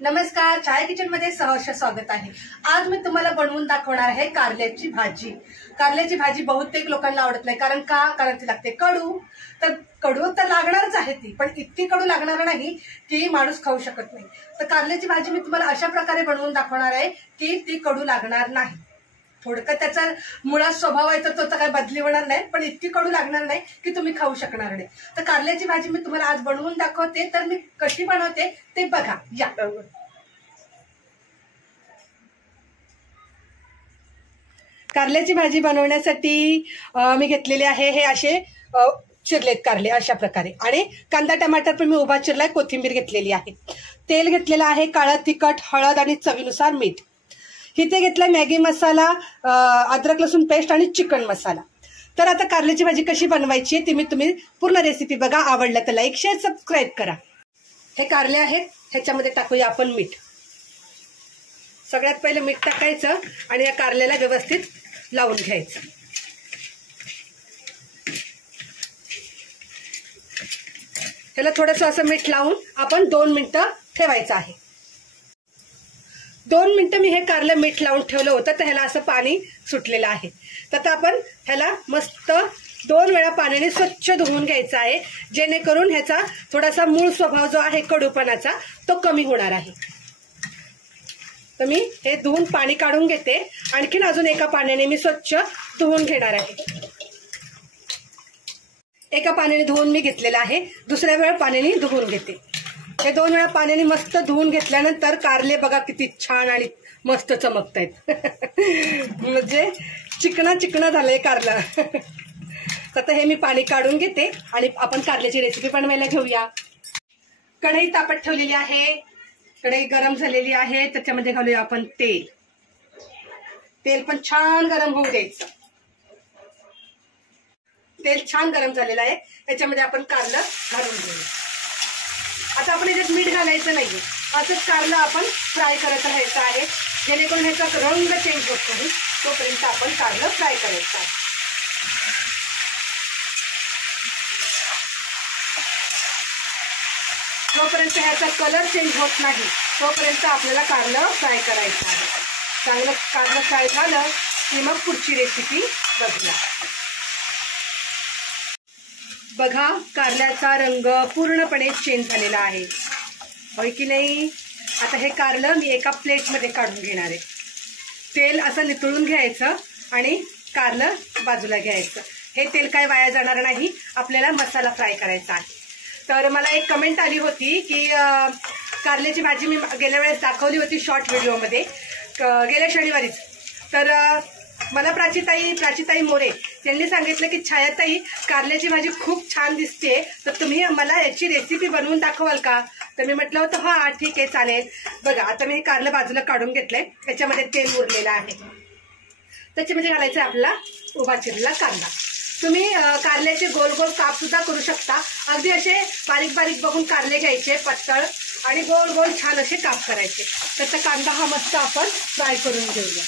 नमस्कार, छाया किचन मध्ये सहर्ष स्वागत आहे। आज मी तुम्हाला बनवून दाखवणार आहे कारल्याची भाजी। कारल्याची भाजी बहुतेक लोकांना आवडत नाही, कारण ती लागते कडू। तर कडू तर लागणारच आहे ती, पण इतकी कडू लागणार नाही की माणूस खाऊ शकत नाही। तर कारल्याची भाजी मी तुम्हाला अशा प्रकारे बनवून दाखवणार आहे की ती कडू लागणार नाही। थोडक्यात त्याचा मुळात स्वभाव आहे तर तो काही बदली होणार नाही, पण इतकी कडू लागणार नाही की तुम्ही खाऊ शकणार नाही। तर कारल्याची भाजी मी तुम्हाला आज बनवून दाखवते। तर मी कशी बनवते ते बघा या। कारल्याची भाजी बनवण्यासाठी मी घेतलेले आहे हे असे चिरलेत कारले अशा प्रकारे, आणि कांदा टमाटर पण मी उभा चिरलाय, कोथिंबीर घेतलेली आहे, तेल घेतलेलं आहे, काळं तिखट, हळद आणि चवीनुसार मीठ। इथे घेतलाय मॅगी मसाला, अद्रक लसूण पेस्ट आणि चिकन मसाला। तर आता कारल्याची भाजी कशी बनवायची ती तुम्ही पूर्ण रेसिपी बघा। आवडलं तर लाईक शेअर सबस्क्राईब करा। हे कारले आहेत, ह्याच्यामध्ये टाकूया आपण मीठ। सगळ्यात पहिले मीठ टाकायचं आणि या कारल्याला व्यवस्थित लावून घ्यायचं। ह्याला थोडंसं असं मीठ लावून आपण 2 मिनिटं ठेवायचं आहे। 2 मिनिटं मी हे कारलं मीठ लावून ठेवलं होतं, तर ह्याला असं पाणी सुटलेलं आहे। तर आता आपण ह्याला मस्त 2 वेळा पाण्याने स्वच्छ धुवून घ्यायचं आहे, जेणेकरून ह्याचा थोडासा मूळ स्वभाव जो आहे कडूपणाचा तो कमी होणार आहे। तर मी हे धुवून पाणी काढून घेते, आणखीन अजून एका पाण्याने मी स्वच्छ धुवून घेणार आहे। एका पाण्याने धुवून मी घेतलेलं आहे, दुसऱ्या वेळा पाण्याने धुवून घेते। हे 2 वेळा पाण्याने मस्त धुवून घेतल्यानंतर कारले बघा किती छान आणि मस्त चमकतायत। म्हणजे चिकना चिकना झालंय कारलं। तर हे मी पाणी काढून घेते आणि आपण कारल्याची रेसिपी बनवायला घेऊया। कढई तापत ठेवलेली आहे, कढई गरम झालेली आहे, त्याच्यामध्ये घालूया आपण तेल। तेल पण छान गरम होऊ द्यायचं। तेल छान गरम झालेलं आहे, त्याच्यामध्ये आपण कारलं घालून घेऊया। आता आपण याच्यात मीठ घालायचं नाहीये, असंच कारलं आपण फ्राय करत राहायचं आहे, जेणेकरून ह्याचा रंग चेंज होत नाही तोपर्यंत आपण कारलं फ्राय करायचं आहे। जोपर्यंत ह्याचा कलर चेंज होत नाही तोपर्यंत आपल्याला कारलं फ्राय करायचं आहे। चांगलं कारलं फ्राय झालं की मग पुढची रेसिपी बघूया। बघा कारल्याचा रंग पूर्णपणे चेंज झालेला आहे, होय की नाही। आता हे कारलं मी एका प्लेटमध्ये काढून घेणार आहे। तेल असं नितळून घ्यायचं आणि कारलं बाजूला घ्यायचं। हे तेल काय वाया जाणार नाही, आपल्याला मसाला फ्राय करायचा आहे। तर मला एक कमेंट आली होती की कारल्याची भाजी मी गेल्या वेळेस दाखवली होती शॉर्ट व्हिडिओमध्ये, गेल्या शनिवारीच। तर मला प्राचीताई मोरे त्यांनी सांगितलं की छायाताई कारल्याची भाजी खूप छान दिसते, तर तुम्ही मला याची रेसिपी बनवून दाखवाल का? तर मी म्हटलं होतं हा ठीक आहे चालेल। बघा आता मी हे कारलं बाजूला काढून घेतलंय, त्याच्यामध्ये तेल उरलेलं आहे, त्याच्यामध्ये घालायचं आपला उभा चिरलेला कांदा। तुम्ही कारल्याचे गोल गोल काप सुद्धा करू शकता, अगदी असे बारीक बारीक बघून कारले घ्यायचे पातळ आणि गोल गोल छान असे काप करायचे। तर कांदा हा मस्त आपण फ्राय करून घेऊया।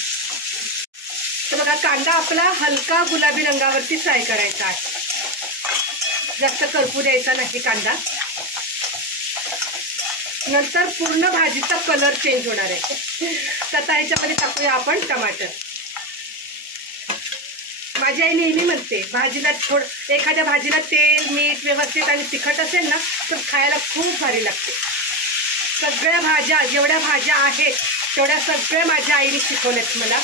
तर बघा कांदा आपला हलका गुलाबी रंगावरती फ्राय करायचा आहे, जास्त करपू द्यायचा नाही कांदा, नंतर पूर्ण भाजीचा कलर चेंज होणार आहे। तर आता ह्याच्यामध्ये टाकूया आपण टमाटर। माझी आई नेहमी म्हणते भाजीला एखाद्या भाजीला तेल मीठ व्यवस्थित आणि तिखट असेल ना तर खायला खूप भारी लागते। सगळ्या भाज्या जेवढ्या भाज्या आहेत तेवढ्या सगळ्या माझ्या आईने शिकवल्यात मला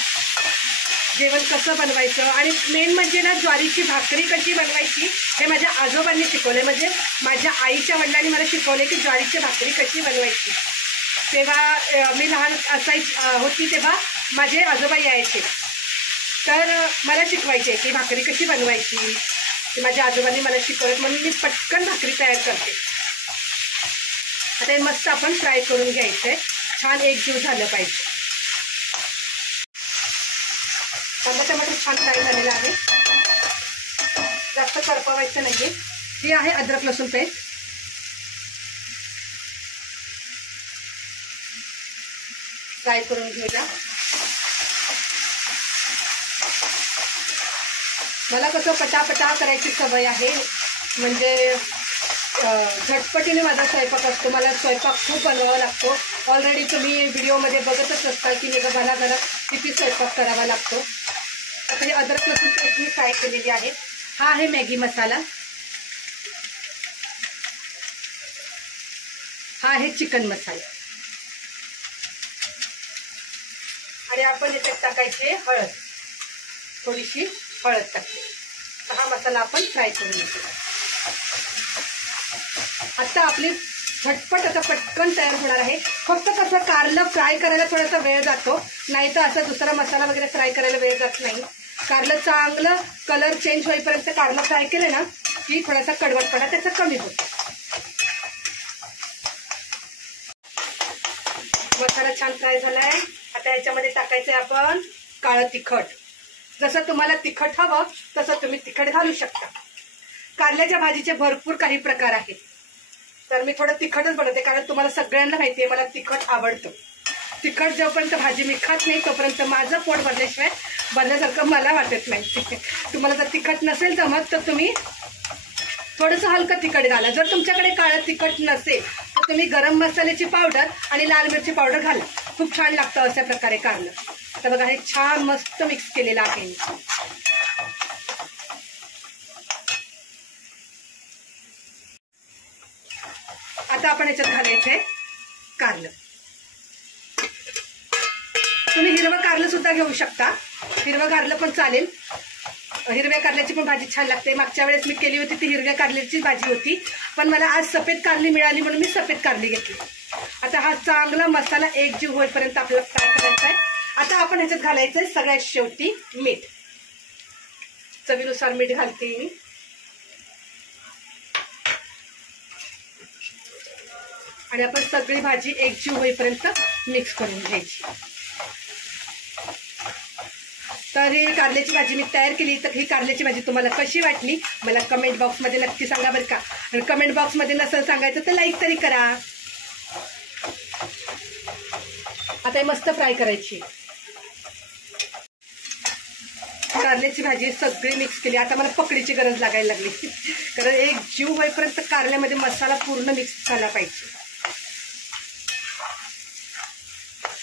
जेवण कसं बनवायचं, आणि मेन म्हणजे ना ज्वारीची भाकरी कशी बनवायची हे माझ्या आजोबांनी शिकवले। म्हणजे माझ्या आईच्या वडिलांनी मला शिकवले की ज्वारीची भाकरी कशी बनवायची। तेव्हा मी लहान होती तेव्हा माझे आजोबा यायचे, तर मला शिकवायचे की भाकरी कशी बनवायची, ते माझ्या आजोबांनी मला शिकवलं, म्हणून मी पटकन भाकरी तयार करते। आता हे मस्त आपण फ्राय करून घ्यायचंय, छान एकजीव झालं पाहिजे। कांदा टमाटर छान फ्राय झालेला आहे, जास्त करपवायचं नाहीये। ही आहे अद्रक लसूण पेस्ट, फ्राय करून घेऊया। मला कसं पटापटा करायची सवय आहे, म्हणजे झटपटीने माझा स्वयंपाक असतो. मला स्वयंपाक खूप बनवावा लागतो. ऑलरेडी तुम्ही व्हिडिओमध्ये बघतच असता की मला घरात किती स्वयंपाक करावा लागतो. आता हे अद्रक लसूण पेस्ट मी फ्राय केलेली आहे. हा आहे मॅगी मसाला. हा आहे चिकन मसाला. आणि आपण याच्यात टाकायचे हळद, थोडीशी हळद टाकते. हा मसाला आपण फ्राय करून घेतो. आता आपली झटपट आता पटकन तयार होणार आहे. फक्त कसं कारलं फ्राय करायला थोडासा वेळ जातो, नाही तर असा दुसरा मसाला वगैरे फ्राय करायला वेळ जात नाही. कारलं चांगलं कलर चेंज होईपर्यंत कारलं फ्राय केलं ना की थोडासा कडवटपणा त्याचा कमी होतो. मसाला छान फ्राय झालाय. आता याच्यामध्ये टाकायचंय आपण काळं तिखट. जसं तुम्हाला तिखट हवं तसं तुम्ही तिखट घालू शकता. कारल्याच्या भाजीचे भरपूर काही प्रकार आहेत, तर मी थोडं तिखटच बनवते कारण तुम्हाला सगळ्यांना माहिती आहे मला तिखट आवडतं. तिखट जोपर्यंत भाजी मी खात नाही तोपर्यंत माझं पोट भरल्याशिवाय भरल्यासारखं मला वाटत नाही. तुम्हाला जर तिखट नसेल तर मग तर तुम्ही थोडंसं हलकं तिखट घाला. जर तुमच्याकडे काळं तिखट नसेल तर तुम्ही गरम मसाल्याची पावडर आणि लाल मिरची पावडर घाला. खूप छान लागतं अशा प्रकारे कारलं. आता बघा हे छान मस्त मिक्स केलेलं आहे. आता आपण याच्यात घालायचंय कारलं. तुम्ही हिरवं कारलं सुद्धा घेऊ शकता. हिरवं कारलं पण चालेल. हिरव्या कारल्याची पण भाजी छान लागते. मागच्या वेळेस मी केली होती ती हिरव्या कारल्याची भाजी होती, पण मला आज सफेद कारली मिळाली म्हणून मी सफेद कारली घेतली. आता हा चांगला मसाला एकजीव होईपर्यंत आपल्याला फ्राय करायचा आहे. आता आपण ह्याच्यात घालायचंय सगळ्यात शेवटी मीठ. चवीनुसार मीठ घालते मी. आणि आपण सगळी भाजी एकजीव होईपर्यंत मिक्स करून घ्यायची. तर ही कारल्याची भाजी मी तयार केली. तर ही कारल्याची भाजी तुम्हाला कशी वाटली मला कमेंट बॉक्समध्ये नक्की सांगा बरं का. आणि कमेंट बॉक्समध्ये नसेल सांगायचं तर लाईक तरी करा. आता हे मस्त फ्राय करायची. कारल्याची भाजी सगळी मिक्स केली. आता मला पकडीची गरज लागायला लागली कारण एक जीव होईपर्यंत कारल्यामध्ये मसाला पूर्ण मिक्स झाला पाहिजे.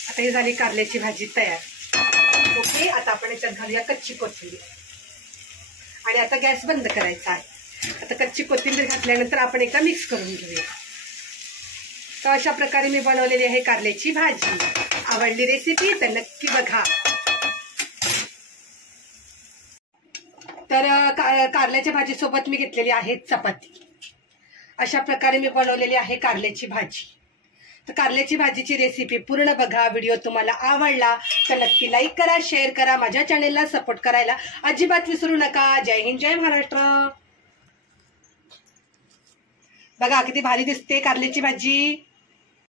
आता ही झाली कारल्याची भाजी तयार. ओके, आता आपण याच्यात घालूया कच्ची कोथिंबीर. आणि आता गॅस बंद करायचा आहे. आता कच्ची कोथिंबीर घातल्यानंतर आपण एकदा मिक्स करून घेऊया. तर अशा प्रकारे मी बनवलेली आहे कारल्याची भाजी. आवडली रेसिपी तर नक्की बघा. तर कारल्याच्या भाजीसोबत मी घेतलेली आहे चपाती. अशा प्रकारे मी बनवलेली आहे कारल्याची भाजी. तर कारल्याची भाजीची रेसिपी पूर्ण बघा. व्हिडिओ तुम्हाला आवडला तर नक्की लाईक करा, शेअर करा. माझ्या चॅनेलला सपोर्ट करायला अजिबात विसरू नका. जय हिंद, जय महाराष्ट्र. बघा किती भारी दिसते कारल्याची भाजी.